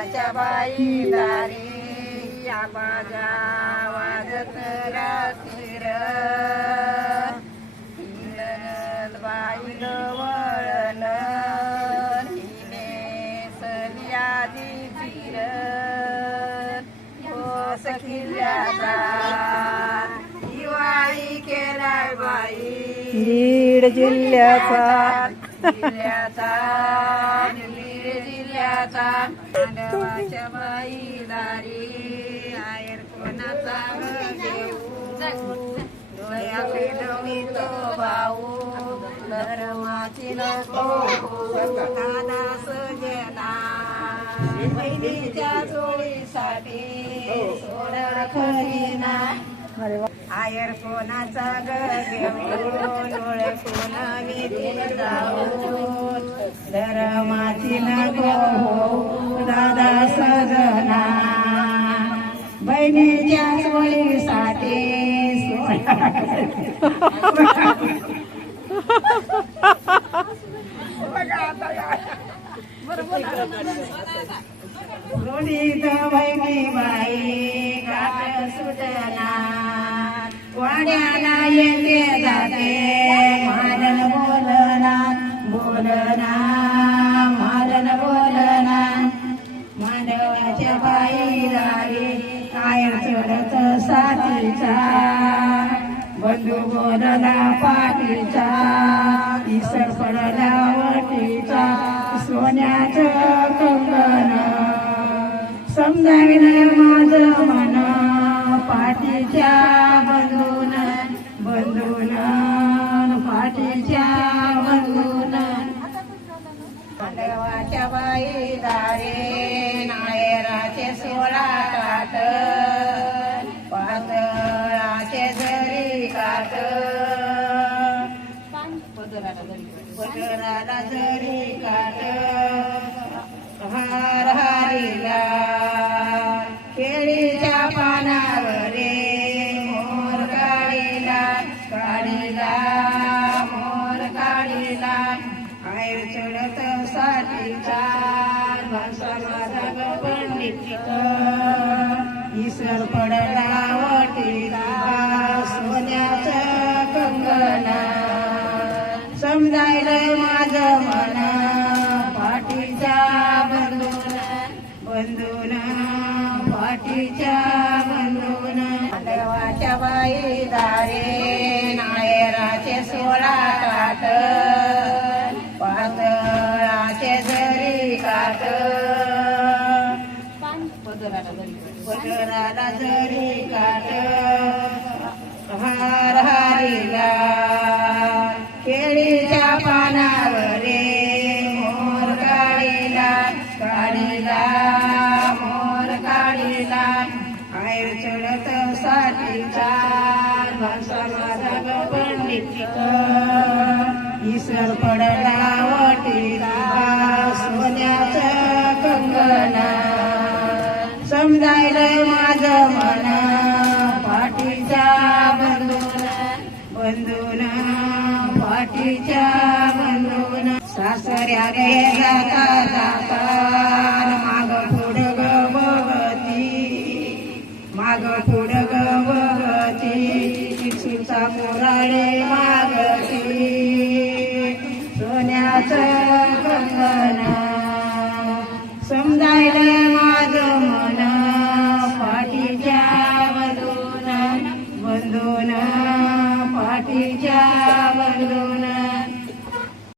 देवाच्या बाई दारी या बाजा वाजत रात्रीर बाई वळण हिने सलियादी चिर हो सखिल्याचा दिवाळी केलाय बाई बीड जिल्ह्याचा जिल्ह्याचा मांडवाच्या बाई दारी आयर कोणाचा डोळ्याकडे डोळी तो भाऊ धर्माची नको दादा सजना बहिणीच्या चोळीसाठी सोडा खरीना आयर कोणाचा घेऊन डोळे कोणा विधी जाऊन धर्माची नको दादा सजना बहिणीच्या सोयीसाठी रोडीत बहिणी बाई गाठ सुटना वाड्याला येते जाते मारन बोलना बोलना मारन बोलना मांडवाच्या बाई दारी कायर चढत साथीचा बंधू बोलला पाठीचा इसर पडला वटीचा सोन्याचं कंगन समजाविले माझं मन पाठीच्या बंधून बंधून पाठीच्या बंधून मांडवाच्या बाई दारे नायराचे 16 काट पातळाचे जरी काट पदराला जरी काट हार हारीला केळीच्या पानावरे मोर काढीला काढीला मोर काढीला आयर चढत साठीचा भाषा पंडित ईश्वर पडला वटीला सोन्याचं कंगना समजायला माझं मन पाठीच्या बंधून बंधून पाठीच्या बंधून मांडवाच्या बाई दारे नायराचे 16 काट पातळाचे जरी काट पदराला जरी काट हार हारीला केळीच्या पानावरे मोर काढीला काढीला मोर काढीला आयर चढत साठीचा भाषा माझा पंडित ईश्वर पडला वटीला सोन्याचं कंगना समजायला माझं मन पाठीच्या बंधून बंधून पाठीच्या बंधून सासऱ्या रे जाता जाता माग पुढं ग बघती माग पुढं ग बघती सुचा मोराळे मागती सोन्याचं कंगना समजायला माझं मन पाठीच्या बंधून बंधून पाठीच्या बंधून